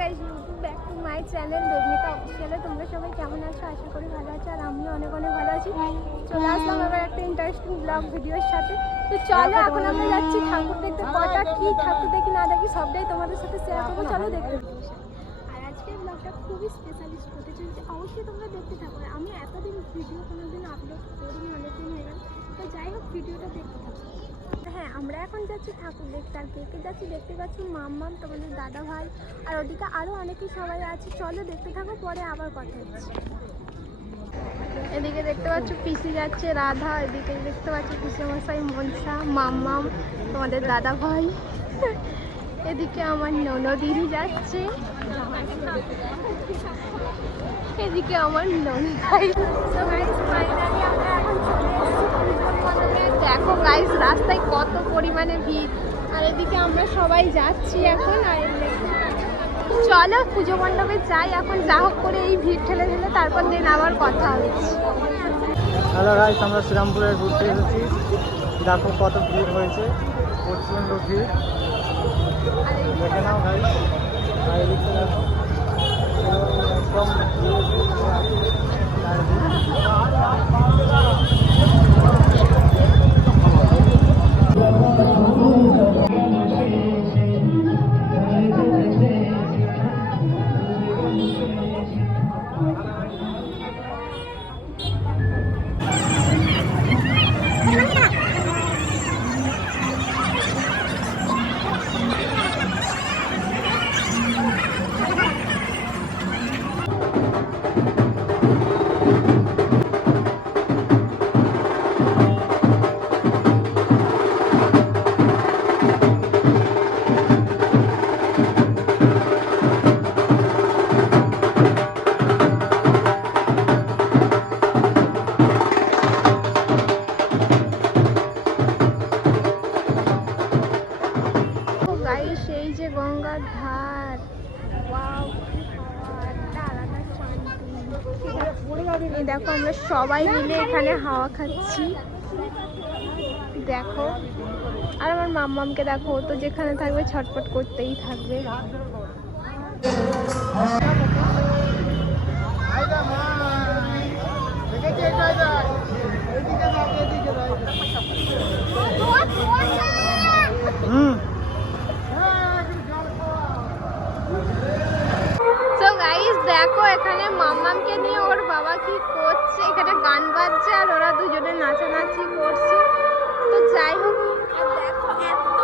Guys YouTube back to my channel Debmita অফিসিয়ালে তোমরা সবাই কেমন আছো? আশা করি ভালো আছো, আর আমিও অনেক অনেক ভালো আছি। চলে আসলাম এবার একটা ইন্টারেস্টিং ব্লগ ভিডিওর সাথে। তো চলো, এখন আমরা যাচ্ছি ঠাকুর দেখতে। কটা কি ঠাকুর দেখি না দেখি, সবটাই তোমাদের সাথে শেয়ার করব। চলো দেখতে আর আজকের ব্লগটা খুবই স্পেশালিস্ট হতে চলছে। অবশ্যই তোমরা দেখতে থাকো। আমি এতদিন ভিডিও কোনোদিন আপলোড করিনি, অনেকদিন হয়ে গেল। তো যাই হোক ভিডিওটা দেখতে থাকো। হ্যাঁ আমরা এখন যাচ্ছি ঠাকুর দেখতে। আর কে কে যাচ্ছি দেখতে পাচ্ছি? মাম্মাম তোমাদের দাদা ভাই আর ওদিকে আরও অনেকে সবাই আছে। চলো দেখতে থাকো পরে আবার কথা হচ্ছে। এদিকে দেখতে পাচ্ছ পিসি যাচ্ছে রাধা। এদিকে দেখতে পাচ্ছ পিসি মশাই মনসা মাম্মাম তোমাদের দাদা ভাই এদিকে আমার ননদিনী যাচ্ছে। এদিকে আমার So guys, আমরা এখন চলে এসেছি। দেখো গাইস রাস্তায় কত পরিমাণে ভিড়। আর এদিকে আমরা সবাই যাচ্ছি এখন, আর চলো পুজো মণ্ডপে যাই, এখন যা হোক করে এই ভিড় ঠেলে ঠেলে তারপর দিন আবার কথা হচ্ছে হ্যালো গাইস আমরা শ্রীরামপুরে ঘুরতে এসেছি। দেখো কত ভিড় হয়েছে, প্রচণ্ড ভিড়। দেখে নাও গাইস একদম ধার দেখো, আমরা সবাই মিলে এখানে হাওয়া খাচ্ছি। দেখো। আর আমার মাম্মামকে দেখো তো যেখানে থাকবে ছটপট করতেই থাকবে হুম তো গাইস দেখো, এখানে মামামকে নিয়ে ওর বাবা কি করছে? এখানে গান বাজছে আর ওরা দুজনে নাচানাচি করছে। তো যাই হোক দেখো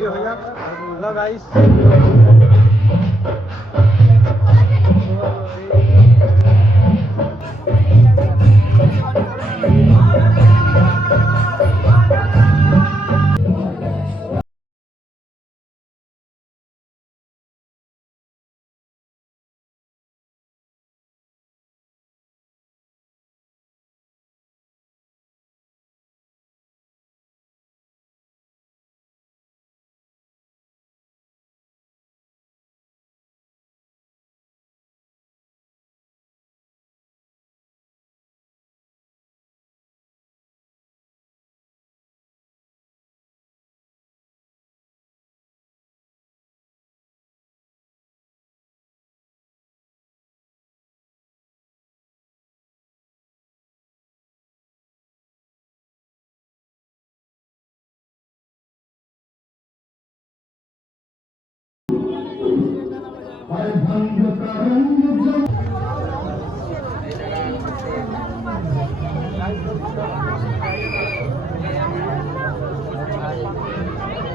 হ্যালো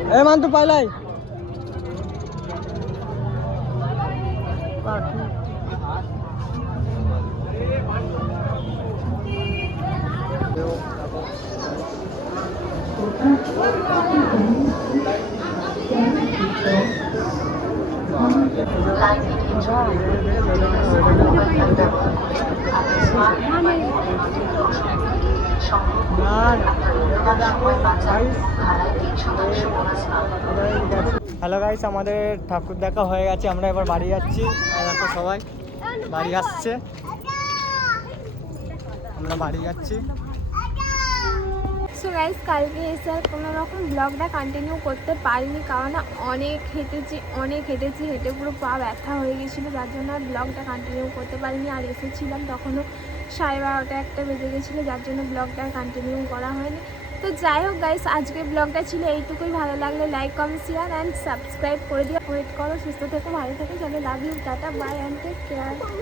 গাইস মান তো পাইলাই হ্যালো গাইস আমাদের ঠাকুর দেখা হয়ে গেছে, আমরা এবার বাড়ি যাচ্ছি। দেখো সবাই, বাড়ি আসছে। আমরা বাড়ি যাচ্ছি। সো গাইস, কালকে এসে আর কোনো রকম ব্লগটা কন্টিনিউ করতে পারিনি, কারণ অনেক হেঁটেছি অনেক হেঁটেছি, হেঁটে পুরো পা ব্যথা হয়ে গেছিল যার জন্য আর ব্লগটা কন্টিনিউ করতে পারিনি। আর এসেছিলাম তখনও সাড়ে বারোটা একটা বেজে গেছিল যার জন্য ব্লগটা কন্টিনিউ করা হয়নি। তো যাই হোক গাইস, আজকে ব্লগটা ছিল এইটুকুই। ভালো লাগলে like comment share and subscribe করে দিয়ে ওয়েট করো, সুস্থ থেকো, ভালো থেকো, চলো love you tata bye and take care